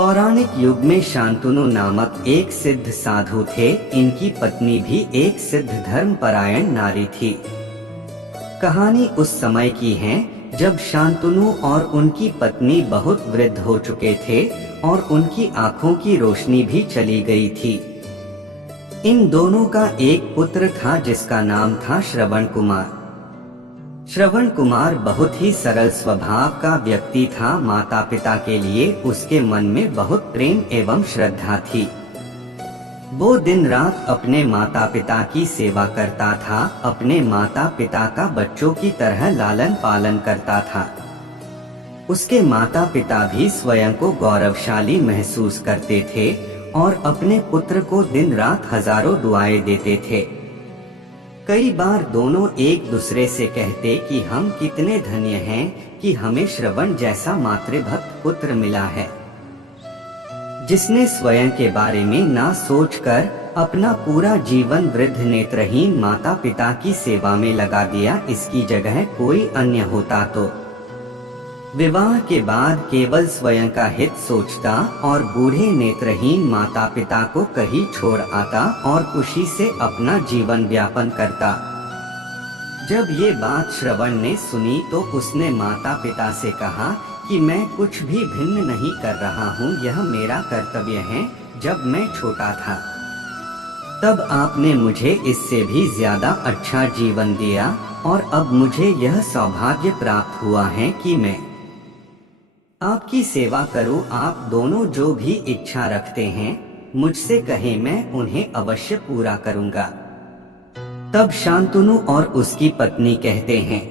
पौराणिक युग में शांतनु नामक एक सिद्ध साधु थे। इनकी पत्नी भी एक सिद्ध धर्मपरायण नारी थी। कहानी उस समय की है जब शांतनु और उनकी पत्नी बहुत वृद्ध हो चुके थे और उनकी आंखों की रोशनी भी चली गई थी। इन दोनों का एक पुत्र था जिसका नाम था श्रवण कुमार। श्रवण कुमार बहुत ही सरल स्वभाव का व्यक्ति था। माता पिता के लिए उसके मन में बहुत प्रेम एवं श्रद्धा थी। वो दिन रात अपने माता पिता की सेवा करता था, अपने माता पिता का बच्चों की तरह लालन पालन करता था। उसके माता पिता भी स्वयं को गौरवशाली महसूस करते थे और अपने पुत्र को दिन रात हजारों दुआएं देते थे। कई बार दोनों एक दूसरे से कहते कि हम कितने धन्य हैं कि हमें श्रवण जैसा मातृभक्त पुत्र मिला है, जिसने स्वयं के बारे में ना सोचकर अपना पूरा जीवन वृद्ध नेत्रहीन माता पिता की सेवा में लगा दिया। इसकी जगह कोई अन्य होता तो विवाह के बाद केवल स्वयं का हित सोचता और बूढ़े नेत्रहीन माता पिता को कहीं छोड़ आता और खुशी से अपना जीवन व्यापन करता। जब ये बात श्रवण ने सुनी तो उसने माता पिता से कहा कि मैं कुछ भी भिन्न नहीं कर रहा हूँ, यह मेरा कर्तव्य है। जब मैं छोटा था तब आपने मुझे इससे भी ज्यादा अच्छा जीवन दिया और अब मुझे यह सौभाग्य प्राप्त हुआ है कि मैं आपकी सेवा करूं। आप दोनों जो भी इच्छा रखते हैं मुझसे कहें, मैं उन्हें अवश्य पूरा करूंगा। तब शांतनु और उसकी पत्नी कहते हैं,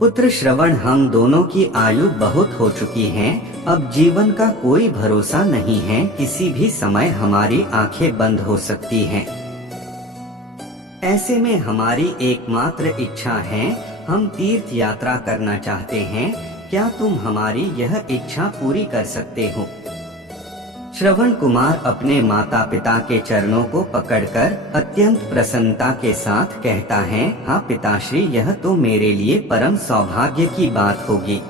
पुत्र श्रवण, हम दोनों की आयु बहुत हो चुकी है, अब जीवन का कोई भरोसा नहीं है, किसी भी समय हमारी आंखें बंद हो सकती हैं। ऐसे में हमारी एकमात्र इच्छा है, हम तीर्थ यात्रा करना चाहते हैं, क्या तुम हमारी यह इच्छा पूरी कर सकते हो? श्रवण कुमार अपने माता पिता के चरणों को पकड़कर अत्यंत प्रसन्नता के साथ कहता है, हाँ पिताश्री, यह तो मेरे लिए परम सौभाग्य की बात होगी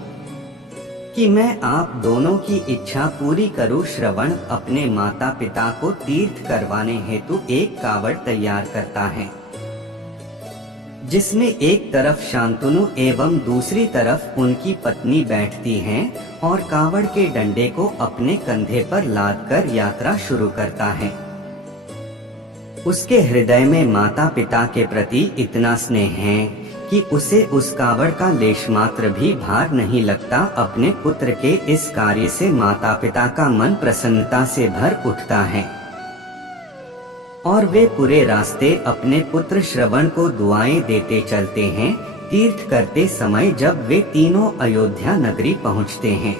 कि मैं आप दोनों की इच्छा पूरी करूं। श्रवण अपने माता पिता को तीर्थ करवाने हेतु एक कावड़ तैयार करता है, जिसमें एक तरफ शांतनु एवं दूसरी तरफ उनकी पत्नी बैठती हैं और कावड़ के डंडे को अपने कंधे पर लादकर यात्रा शुरू करता है। उसके हृदय में माता पिता के प्रति इतना स्नेह है कि उसे उस कावड़ का लेश मात्र भी भार नहीं लगता। अपने पुत्र के इस कार्य से माता पिता का मन प्रसन्नता से भर उठता है और वे पूरे रास्ते अपने पुत्र श्रवण को दुआएं देते चलते हैं। तीर्थ करते समय जब वे तीनों अयोध्या नगरी पहुंचते हैं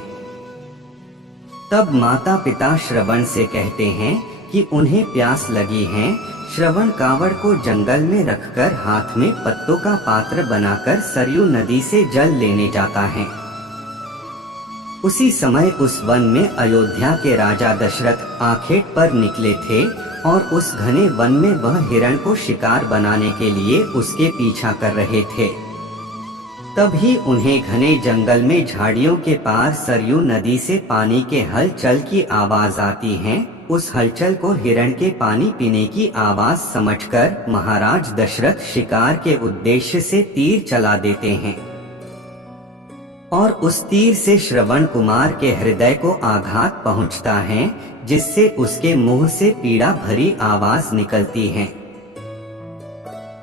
तब माता पिता श्रवण से कहते हैं कि उन्हें प्यास लगी है। श्रवण कावड़ को जंगल में रखकर हाथ में पत्तों का पात्र बनाकर सरयू नदी से जल लेने जाता है। उसी समय उस वन में अयोध्या के राजा दशरथ आखेट पर निकले थे और उस घने वन में वह हिरण को शिकार बनाने के लिए उसके पीछा कर रहे थे। तभी उन्हें घने जंगल में झाड़ियों के पार सरयू नदी से पानी के हलचल की आवाज आती है। उस हलचल को हिरण के पानी पीने की आवाज समझकर महाराज दशरथ शिकार के उद्देश्य से तीर चला देते हैं और उस तीर से श्रवण कुमार के हृदय को आघात पहुंचता है, जिससे उसके मुंह से पीड़ा भरी आवाज निकलती है,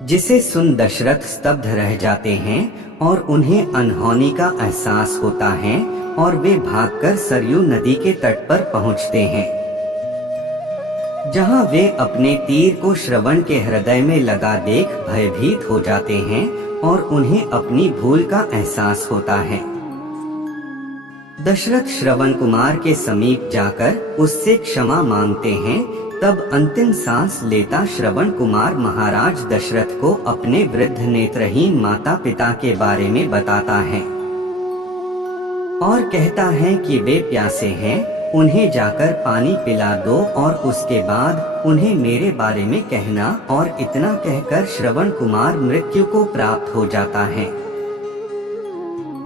जिसे सुन दशरथ स्तब्ध रह जाते हैं और उन्हें अनहोनी का एहसास होता है और वे भागकर सरयू नदी के तट पर पहुंचते हैं, जहां वे अपने तीर को श्रवण के हृदय में लगा देख भयभीत हो जाते हैं और उन्हें अपनी भूल का एहसास होता है। दशरथ श्रवण कुमार के समीप जाकर उससे क्षमा मांगते हैं। तब अंतिम सांस लेता श्रवण कुमार महाराज दशरथ को अपने वृद्ध नेत्रहीन माता पिता के बारे में बताता है और कहता है कि वे प्यासे हैं, उन्हें जाकर पानी पिला दो और उसके बाद उन्हें मेरे बारे में कहना। और इतना कहकर श्रवण कुमार मृत्यु को प्राप्त हो जाता है।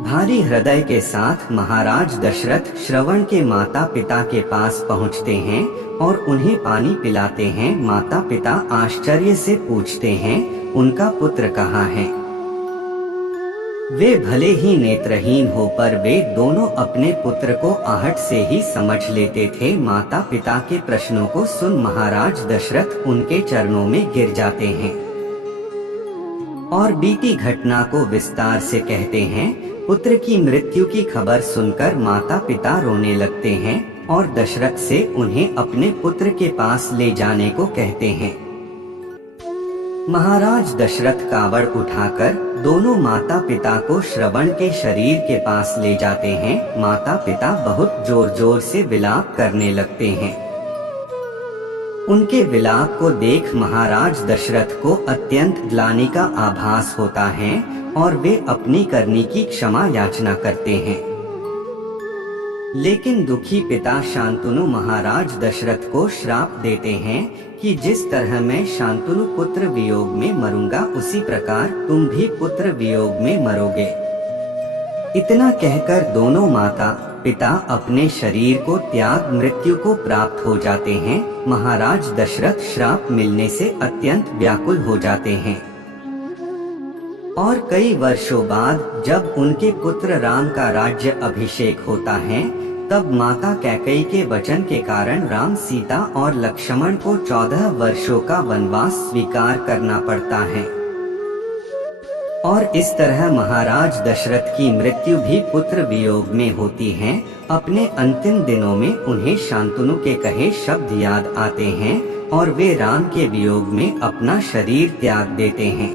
भारी हृदय के साथ महाराज दशरथ श्रवण के माता पिता के पास पहुंचते हैं और उन्हें पानी पिलाते हैं। माता पिता आश्चर्य से पूछते हैं, उनका पुत्र कहाँ है? वे भले ही नेत्रहीन हो पर वे दोनों अपने पुत्र को आहट से ही समझ लेते थे। माता पिता के प्रश्नों को सुन महाराज दशरथ उनके चरणों में गिर जाते हैं और बीती घटना को विस्तार से कहते हैं। पुत्र की मृत्यु की खबर सुनकर माता पिता रोने लगते हैं और दशरथ से उन्हें अपने पुत्र के पास ले जाने को कहते हैं। महाराज दशरथ कावड़ उठाकर दोनों माता पिता को श्रवण के शरीर के पास ले जाते हैं। माता पिता बहुत जोर जोर से विलाप करने लगते हैं। उनके विलाप को देख महाराज दशरथ को अत्यंत ग्लानि का आभास होता है और वे अपनी करनी की क्षमा याचना करते हैं। लेकिन दुखी पिता शांतनु महाराज दशरथ को श्राप देते हैं कि जिस तरह मैं शांतनु पुत्र वियोग में मरूंगा उसी प्रकार तुम भी पुत्र वियोग में मरोगे। इतना कहकर दोनों माता पिता अपने शरीर को त्याग मृत्यु को प्राप्त हो जाते हैं। महाराज दशरथ श्राप मिलने से अत्यंत व्याकुल हो जाते हैं और कई वर्षों बाद जब उनके पुत्र राम का राज्य अभिषेक होता है तब माता कैकेयी के वचन के कारण राम, सीता और लक्ष्मण को 14 वर्षों का वनवास स्वीकार करना पड़ता है और इस तरह महाराज दशरथ की मृत्यु भी पुत्र वियोग में होती है। अपने अंतिम दिनों में उन्हें शांतनु के कहे शब्द याद आते हैं और वे राम के वियोग में अपना शरीर त्याग देते हैं।